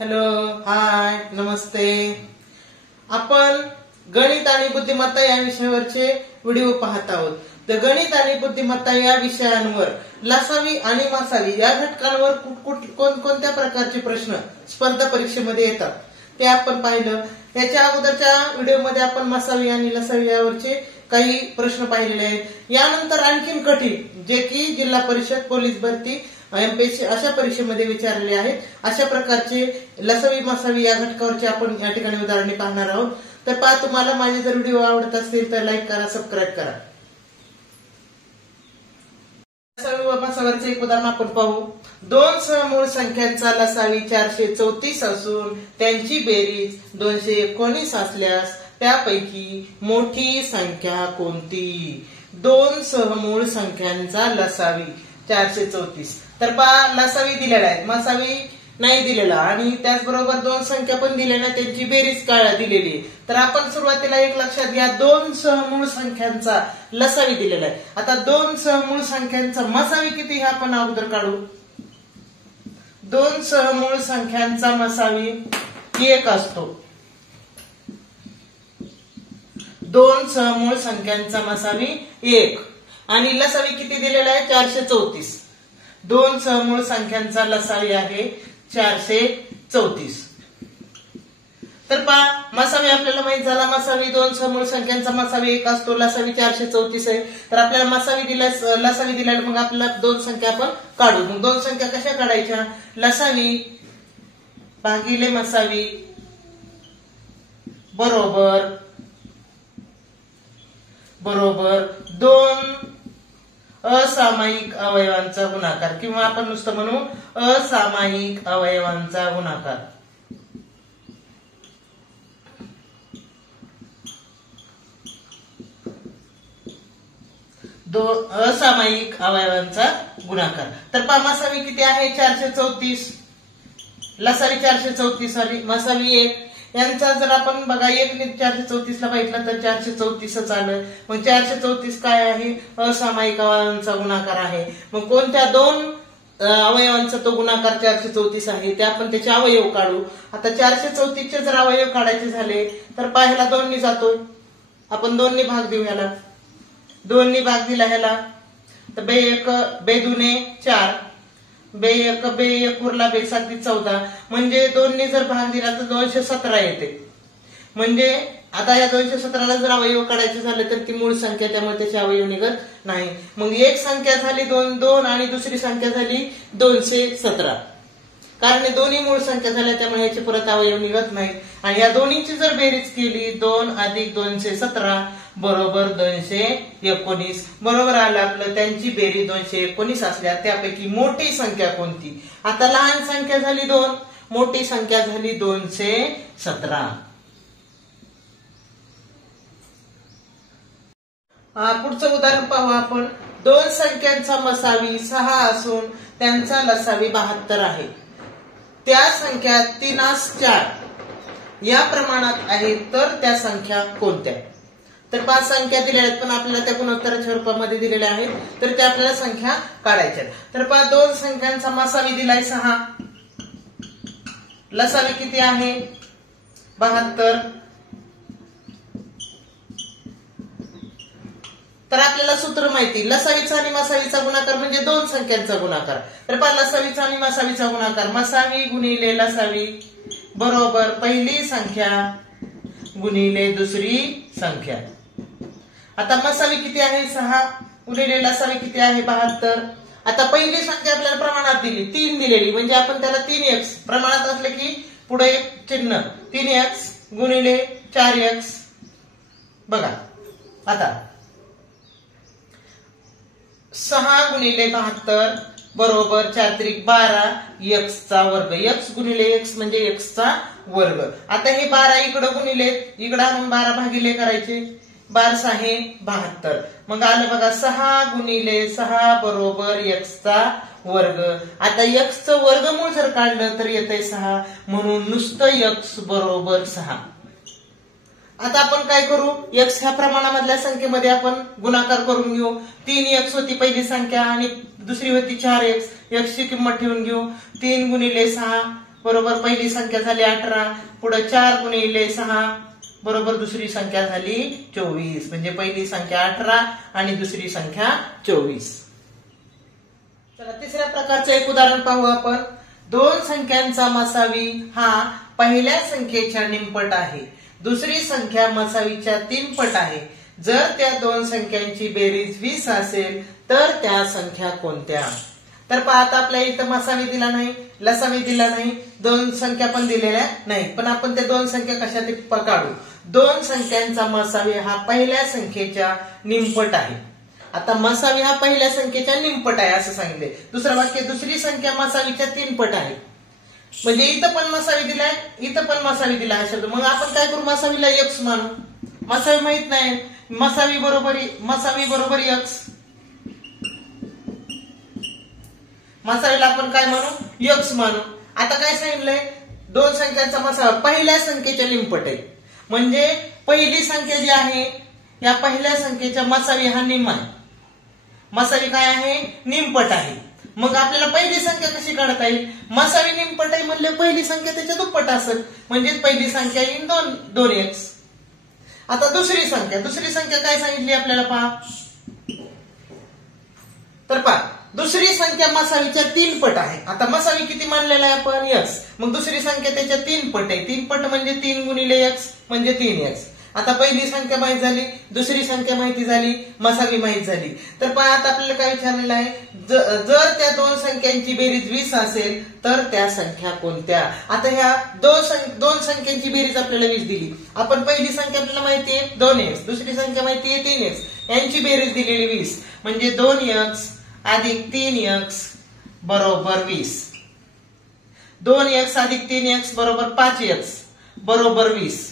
Hello, हाय, नमस्ते. आपण गणित आणि बुद्धिमत्ता या विषयावरचे व्हिडिओ पाहत आहोत. तर गणित आणि बुद्धिमत्ता या विषयांवर लसावी आणि मासावी या घटकांवर कोणत्या प्रकारचे प्रश्न स्पर्धा परीक्षेमध्ये येतात ते आपण पाहिलं. याच्या अगोदरच्या व्हिडिओमध्ये आपण मासावी आणि लसावी यावरचे काही प्रश्न पाहिलेले आहेत. यानंतर आणखीन कठीण जे की जिल्हा परिषद, पोलीस भरती, एमपीएससी अशा परीक्षेमध्ये विचारलेले आहेत. अशा प्रकारचे लसावी मासावी या घटकावरचे आपण या ठिकाणी उदाहरणे पाहणार आहोत. तर पहा, तुम्हाला माझे जर व्हिडिओ आवडत असतील तर लाईक करा, सबस्क्राईब करा. लसावी व मासावीचे एक उदाहरण आपण पाहू. दोन समूळ संख्यांचा लसावी 434 असून त्यांची बेरीज 219 असल्यास त्यापैकी मोठी संख्या कोणती? दोन सहमूळ संख्यांचा लसावी 434. तर पहा, लसावी दिलेला आहे, मासावी नाही दिलेला आणि त्याचबरोबर दोन संख्या पण दिल्या नाही, त्यांची बेरीज काय दिलेली आहे. तर आपण सुरुवातीला एक लक्षात घ्या, दोन सहमूळ संख्यांचा लसावी दिलेला आहे. आता दोन सहमूळ संख्यांचा मसावी किती हे आपण अगोदर काढू. दोन सहमूळ संख्यांचा मसावी 1 असतो. दोन सहमूळ संख्यांचा मसावी 1 आणि लसावी किती दिलेला आहे? 434. दोन सहमूळ संख्यांचा लसावी आहे 434. तर पहा, मसावी आपल्याला माहित झाला, मसावी दोन समूळ संख्यांचा मसावी 1 असतो, लसावी 434 आहे. तर आपल्याला मसावी दिल्यास लसावी दिल्याला मग आपल्याला दोन संख्या आपण काढू. मग दोन संख्या कशा काढायच्या? लसावी भागिले मसावी बरोबर दोन असामायिक अवयवांचा गुणाकार, किंवा आपण नुसतं म्हणू असामायिक अवयवांचा गुणाकार. असामायिक अवयवांचा गुणाकार. तर पहा, मसावी किती आहे? 434, लसावी 434 आणि मसावी 1. यांचा जर आपण बघा 1 ने 434 ला बघितलं तर 434च आलं. मग 434 काय आहे? असामायिक अवयवांचा गुणाकार आहे. मग कोणत्या दोन अवयवांचा तो गुणाकार 434 आहे ते आपण त्याचे अवयव काढू. आता 434 चे जर अवयव काढायचे झाले तर पाहायला 2 ने जातोय, आपण 2 ने भाग देऊ. याला 2 ने भाग दिला ह्याला तर बे 1 बे 2 4, बे 1 उरला, बे 7 14, म्हणजे 2 ने जर भाग दिला तर 217 येते. म्हणजे आता या 217ला जर अवयव काढायचे झाले तर ती मूळ संख्या, त्यामुळे त्याचे अवयव निघत नाही. मग एक संख्या झाली 2 आणि दुसरी संख्या झाली 217, कारण हे दोन्ही मूळ संख्या झाल्या त्यामुळे याचे परत अवयव निघत नाही. आणि या दोन्हीची जर बेरीज केली 2 + 217 बरोबर 219. बरोबर आलं आपलं. त्यांची बेरीज 219 असल्या त्यापैकी मोठी संख्या कोणती? आता लहान संख्या झाली 2, मोठी संख्या झाली 217. पुढचं उदाहरण पाहू आपण. दोन संख्यांचा मसावी 6 असून त्यांचा लसावी 72 आहे. त्या संख्या 3/4 या प्रमाणात आहेत, तर त्या संख्या कोणत्या? तर 5 संख्या दिलेल्या आहेत पण आपल्याला त्या गुणोत्तराच्या रूपामध्ये दिलेल्या आहेत, तर त्या आपल्याला संख्या काढायच्या. तर पहा, दोन संख्यांचा मसावी दिलाय 6, लसावी किती आहे? 72. तर आपल्याला सूत्र माहिती, लसावीचा आणि मसावीचा गुणाकार म्हणजे दोन संख्यांचा गुणाकार. तर पहा, लसावीचा आणि मसावीचा गुणाकार, मसावी गुणिले लसावी बरोबर पहिली संख्या गुणिले दुसरी संख्या. आता मसावी किती आहे? 6 गुणिले लसावी किती आहे? 72. आता पहिली संख्या आपल्याला प्रमाणात दिली, 3 दिलेली, म्हणजे आपण त्याला 3x प्रमाणात असले की पुढे एक चिन्ह, 3x गुणिले 4x. बघा आता 6 गुणिले 72 बरोबर 4 त्रिक 12 x चा वर्ग. x गुणिले x म्हणजे x चा वर्ग. आता हे 12 इकडं गुणिले, इकडं आणून 12 भागिले करायचे, 12 आहे 72. मग आलं बघा 6 गुणिले 6 बरोबर x चा वर्ग. आता x चं वर्गमूळ जर काढलं तर येतंय 6, म्हणून नुसतं x बरोबर 6. आता आपण काय करू, x ह्या प्रमाणामधल्या संख्येमध्ये आपण गुणाकार करून घेऊ. 3x होती पहिली संख्या आणि दुसरी होती 4x. x ची किंमत ठेवून घेऊ. 3 गुणिले 6 बरोबर पहिली संख्या झाली 18, पुढे 4 गुणिले 6 बरोबर दुसरी संख्या झाली 24. म्हणजे पहिली संख्या 18 आणि दुसरी संख्या 24. चला तिसऱ्या प्रकारचं एक उदाहरण पाहू आपण. दोन संख्यांचा मसावी हा पहिल्या संख्येच्या निमपट आहे. दुसरी संख्या मसावीच्या 3 पट आहे. जर त्या दोन संख्यांची बेरीज 20 असेल तर त्या संख्या कोणत्या? तर पहा आता आपल्या इथं मसावी दिला नाही, लसावी दिला नाही, दोन संख्या पण दिलेल्या नाही, पण आपण त्या दोन संख्या कशा काढू? दोन संख्यांचा मसावी हा पहिल्या संख्येच्या निमपट आहे. आता मसावी हा पहिल्या संख्येच्या निमपट आहे असं सांगितले. दुसरं वाक्य दुसरी संख्या मसावीच्या 3 पट आहे. म्हणजे इथं पण मसावी दिलाय, इथं पण मसावी दिला हा शब्द. मग आपण काय करू? मसावीला x मानू. मसावी माहित नाही, मसावी बरोबर x. मसावीला आपण काय म्हणू? x मानू. आता काय सांगितलंय? दोन संख्यांचा मसावा पहिल्या संख्येच्या निमपट आहे. म्हणजे पहिली संख्या जी आहे या पहिल्या संख्येच्या मसावी हा निम आहे. मसावी काय आहे? निमपट आहे. मग आपल्याला पहिली संख्या कशी काढता येईल? मसावी निमपट आहे म्हणजे पहिली संख्या त्याच्या दुप्पट असेल, म्हणजेच पहिली संख्या येईल 2x. आता दुसरी संख्या काय सांगितली आपल्याला पहा. तर पहा दुसरी संख्या मसावीच्या 3 पट आहे. आता मसावी किती मानलेला आहे आपण? x. मग दुसरी संख्या त्याच्या 3 पट आहे. 3 पट म्हणजे 3 गुणिले x म्हणजे 3x. आता पहिली संख्या माहित झाली, दुसरी संख्या माहिती झाली, मसावी माहित झाली. तर पहा आता आपल्याला काय विचारलेलं आहे? जर त्या दोन संख्यांची बेरीज 20 असेल तर त्या संख्या कोणत्या? आता ह्या दोन संख्यांची बेरीज आपल्याला 20 दिली. आपण पहिली संख्या आपल्याला माहिती आहे 2x, दुसरी संख्या माहिती आहे 3x. यांची बेरीज दिलेली 20 म्हणजे 2x अधिक 3x बरोबर 20. 2x अधिक 3x बरोबर 5x बरोबर 20.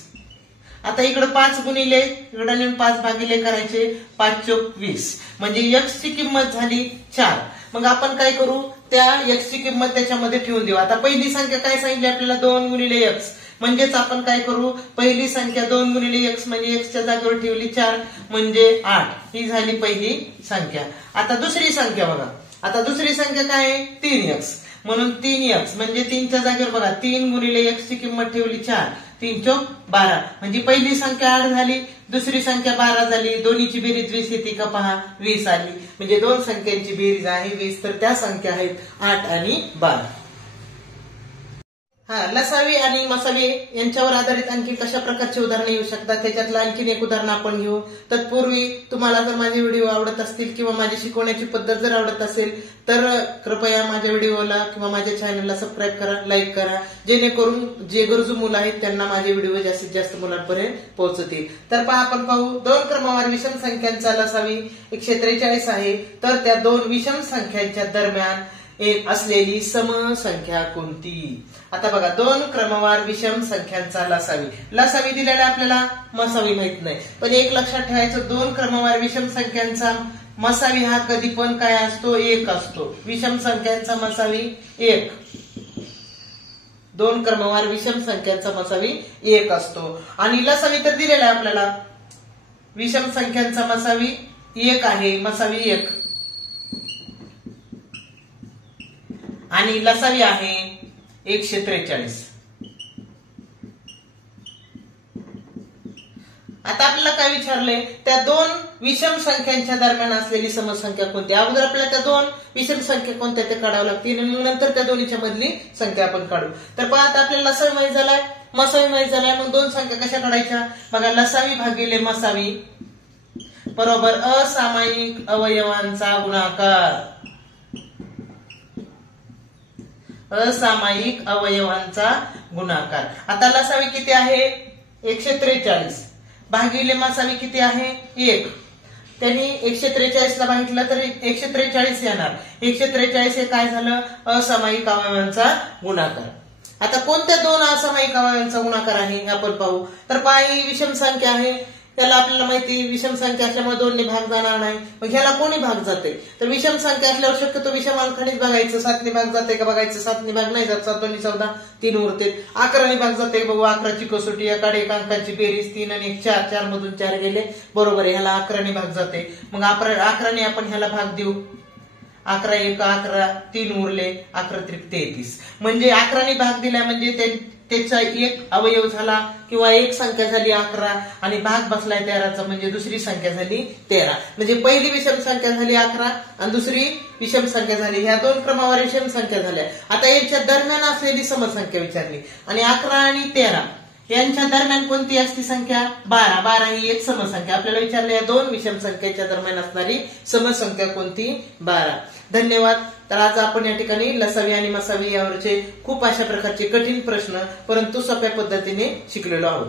आता इकडे 5 गुणिले इकडे 5 भागिले करायचे, 5 चोक 20 म्हणजे x ची किंमत झाली 4. मग आपण काय करू? त्या x ची किंमत त्याच्यामध्ये ठेवून देऊ. आता पहिली संख्या काय सांगितली आपल्याला? 2 गुणिले x. म्हणजेच आपण काय करू? पहिली संख्या 2 गुणिले x म्हणजे x च्या जागेवर ठेवली 4 म्हणजे 8. ही झाली पहिली संख्या. आता दुसरी संख्या बघा. आता दुसरी संख्या काय आहे? 3x. म्हणून 3x म्हणजे 3 च्या जागेवर बघा 3 गुणिले x ची किंमत ठेवली 4, 3 चौक 12 म्हणजे पहिली संख्या 8 झाली, दुसरी संख्या 12 झाली. दोन्हीची बेरीज 20 येते का पहा? 20 आली. म्हणजे दोन संख्यांची बेरीज आहे 20. तर त्या संख्या आहेत 8 आणि 12. लसावी आणि मसावी यांच्यावर आधारित आणखी कशा प्रकारचे उदाहरणे येऊ शकतात त्याच्यातलं आणखीन एक उदाहरण आपण घेऊ. तत्पूर्वी तुम्हाला जर माझे व्हिडिओ आवडत असतील किंवा माझी शिकवण्याची पद्धत जर आवडत असेल तर कृपया माझ्या व्हिडिओला किंवा माझ्या चॅनलला सबस्क्राईब करा, लाईक करा, जेणेकरून जे गरजू मुलं आहेत त्यांना माझे व्हिडिओ जास्तीत जास्त मुलांपर्यंत पोहोचतील. तर आपण पाहू. 2 क्रमवार विषम संख्यांचा लसावी 143 आहे. तर त्या दोन विषम संख्यांच्या दरम्यान एक असलेली समसंख्या कोणती? आता बघा 2 क्रमवार विषम संख्यांचा लसावी दिलेला आपल्याला, मसावी माहित नाही. पण एक लक्षात ठेवायचं, 2 क्रमवार विषम संख्यांचा मसावी हा कधी पण काय असतो? 1 असतो. विषम संख्यांचा मसावी 1. 2 क्रमवार विषम संख्यांचा मसावी 1 असतो. आणि लसावी तर दिलेला आहे आपल्याला. विषम संख्यांचा मसावी 1 आहे, मसावी 1 आणि लसावी आहे 143. आता आपल्याला काय विचारलंय? त्या दोन विषम संख्यांच्या दरम्यान असलेली समसंख्या कोणती? अगोदर आपल्याला त्या दोन विषम संख्या कोणत्या ते काढावं लागतील आणि नंतर त्या दोन्हीच्या मधली संख्या आपण काढू. तर पहा आता आपल्याला लसावी माहित झालाय, मसावी माहित झालाय. मग दोन संख्या कशा काढायच्या? बघा लसावी भागिले मसावी बरोबर असामायिक अवयवांचा गुणाकार. असामायिक अवयवांचा गुणाकार. आता लसावी किती आहे? 143 भागिले मसावी किती आहे? 1. त्यांनी 143 ला भागितलं तर 143 येणार. 143 हे काय झालं? असामायिक अवयवांचा गुणाकार. आता कोणत्या दोन असामायिक अवयवांचा गुणाकार आहे हे आपण पाहू. तर पहा ही विषम संख्या आहे, त्याला आपल्याला माहिती विषम संख्या असल्यामुळे 2 ने भाग जाणार नाही. मग ह्याला कोणी भाग जाते? तर विषम संख्या असल्यावर शक्यतो विषम अंकानेच बघायचं. 7 ने भाग जाते का बघायचं. 7 ने भाग नाही जात. 7 आणि 14 3 उरते. 11 ने भाग जाते बघू. 11 ची कसोटी एकाडे एक अंकांची बेरीज 3 आणि 1 4, 4 मधून 4 गेले बरोबर आहे. ह्याला 11 ने भाग जाते. मग 11 ने आपण ह्याला भाग देऊ. 11 1 11, 3 उरले, 11 त्रिक 33. म्हणजे 11ने भाग दिला म्हणजे त्याचा एक अवयव झाला किंवा एक संख्या झाली 11 आणि भाग बसलाय 13चा म्हणजे दुसरी संख्या झाली 13. म्हणजे पहिली विषम संख्या झाली 11 आणि दुसरी विषम संख्या झाली. ह्या दोन क्रमावर विषम संख्या झाल्या. आता यांच्या दरम्यान असलेली समसंख्या विचारली आणि 11 आणि 13 यांच्या दरम्यान कोणती असती संख्या? 12. 12 ही एक समसंख्या. आपल्याला विचारले या दोन विषम संख्येच्या दरम्यान असणारी समसंख्या कोणती? 12. धन्यवाद. तर आज आपण या ठिकाणी लसावी आणि मसावी यावरचे खूप अशा प्रकारचे कठीण प्रश्न परंतु सोप्या पद्धतीने शिकलेलो आहोत.